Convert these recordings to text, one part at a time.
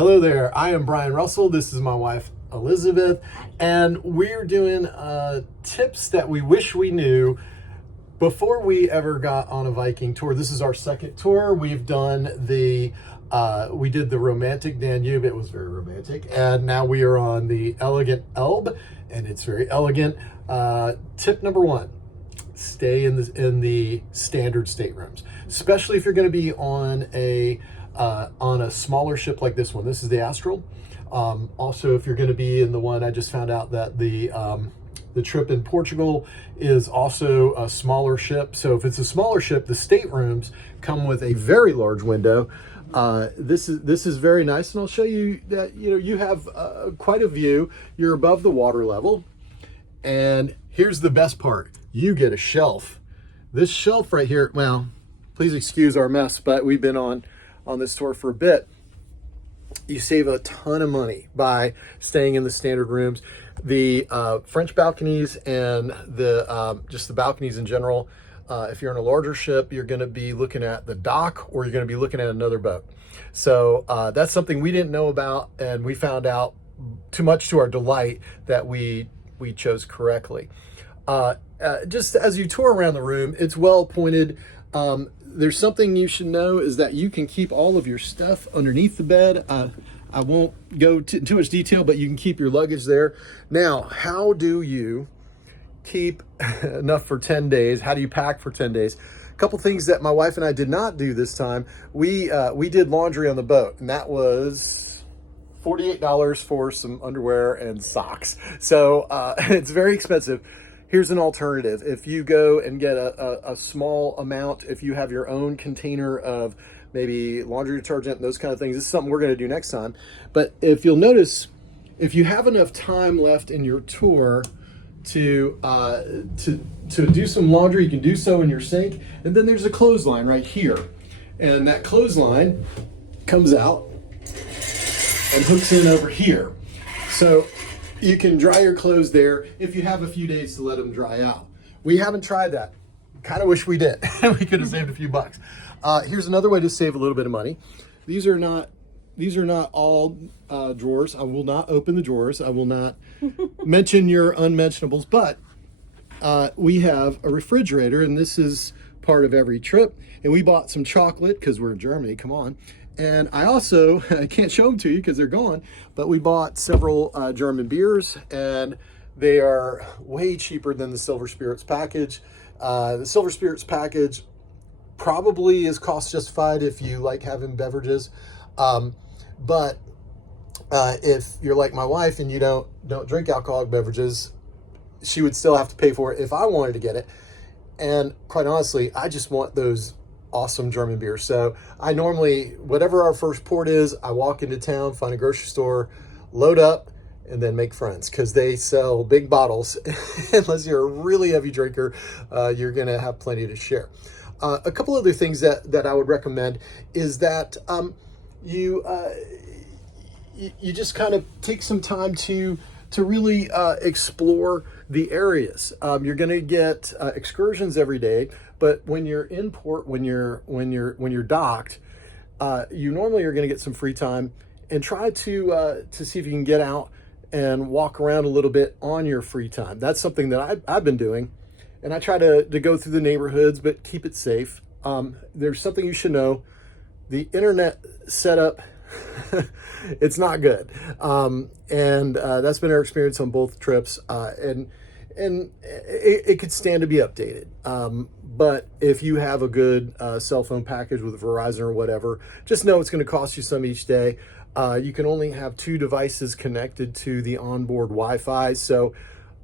Hello there, I am Brian Russell. This is my wife, Elizabeth, and we're doing tips that we wish we knew before we ever got on a Viking tour. This is our second tour. We've done we did the romantic Danube. It was very romantic. And now we are on the elegant Elbe, and it's very elegant. Tip number one, stay in the standard staterooms, especially if you're going to be on a smaller ship like this one. This is the Astral. Also, if you're going to be in the one, I just found out that the trip in Portugal is also a smaller ship. So if it's a smaller ship, the staterooms come with a very large window. This is very nice, and I'll show you that you have quite a view. You're above the water level, and here's the best part: you get a shelf. This shelf right here. Well, please excuse our mess, but we've been on this tour for a bit. You save a ton of money by staying in the standard rooms. The French balconies and just the balconies in general, if you're in a larger ship, you're going to be looking at the dock, or you're going to be looking at another boat. So that's something we didn't know about, and we found out too much to our delight that we chose correctly. Just as you tour around the room, it's well appointed. There's something you should know, is that you can keep all of your stuff underneath the bed. I won't go too much detail, but you can keep your luggage there. Now, how do you keep enough for 10 days? How do you pack for 10 days? A couple things that my wife and I did not do this time. We did laundry on the boat, and that was $48 for some underwear and socks. So it's very expensive. Here's an alternative. If you go and get a small amount, if you have your own container of maybe laundry detergent and those kind of things, this is something we're going to do next time. But if you'll notice, if you have enough time left in your tour to do some laundry, you can do so in your sink. And then there's a clothesline right here. And that clothesline comes out and hooks in over here. So you can dry your clothes there if you have a few days to let them dry out. We haven't tried that. Kind of wish we did. We could have saved a few bucks. Here's another way to save a little bit of money. These are not all drawers. I will not open the drawers. I will not mention your unmentionables, but we have a refrigerator, and this is part of every trip. And we bought some chocolate because we're in Germany. Come on. And I also, I can't show them to you because they're gone, but we bought several German beers, and they are way cheaper than the Silver Spirits package. The Silver Spirits package probably is cost justified if you like having beverages. But if you're like my wife and you don't drink alcoholic beverages, she would still have to pay for it if I wanted to get it. And quite honestly, I just want those awesome German beer. So I normally, whatever our first port is, I walk into town, find a grocery store, load up, and then make friends, because they sell big bottles. Unless you're a really heavy drinker, you're going to have plenty to share. A couple other things that I would recommend is that you just kind of take some time to really explore the areas. You're going to get excursions every day, but when you're in port, when you're docked, you normally are going to get some free time, and try to see if you can get out and walk around a little bit on your free time. That's something that I've been doing, and I try to go through the neighborhoods, but keep it safe. There's something you should know: the internet setup. It's not good, and that's been our experience on both trips, and it could stand to be updated. But if you have a good cell phone package with Verizon or whatever, just know it's going to cost you some each day. You can only have 2 devices connected to the onboard Wi-Fi, so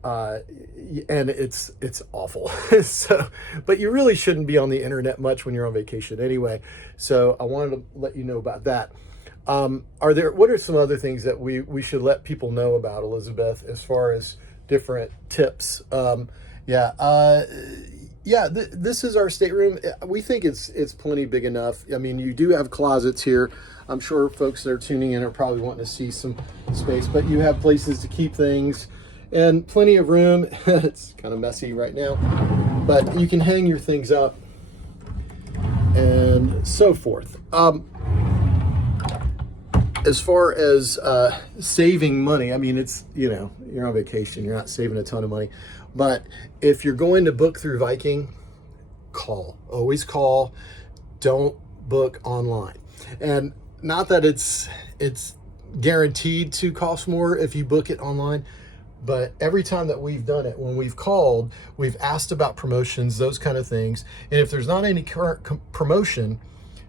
and it's awful. So, but you really shouldn't be on the internet much when you're on vacation anyway. So I wanted to let you know about that. What are some other things that we should let people know about, Elizabeth, as far as different tips? This is our stateroom. We think it's plenty big enough. I mean, you do have closets here. I'm sure folks that are tuning in are probably wanting to see some space, but you have places to keep things and plenty of room. It's kind of messy right now, but you can hang your things up and so forth. as far as saving money, I mean, it's, you know, you're on vacation, you're not saving a ton of money. But if you're going to book through Viking, call. Always call. Don't book online. And not that it's guaranteed to cost more if you book it online, but every time that we've done it, when we've called, we've asked about promotions, those kind of things. And if there's not any current promotion,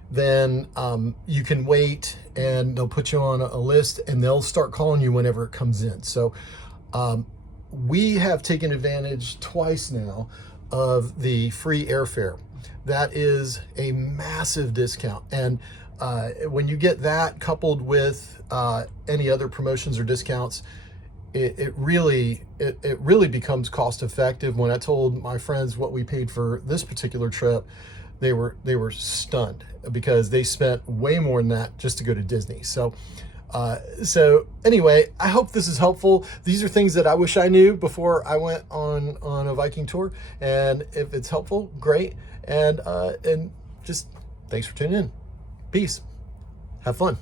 then you can wait and they'll put you on a list and they'll start calling you whenever it comes in. So we have taken advantage twice now of the free airfare. That is a massive discount. And when you get that coupled with any other promotions or discounts, it really becomes cost effective. When I told my friends what we paid for this particular trip, they were stunned because they spent way more than that just to go to Disney. So anyway, I hope this is helpful. These are things that I wish I knew before I went on a Viking tour. And if it's helpful, great. And just thanks for tuning in. Peace. Have fun.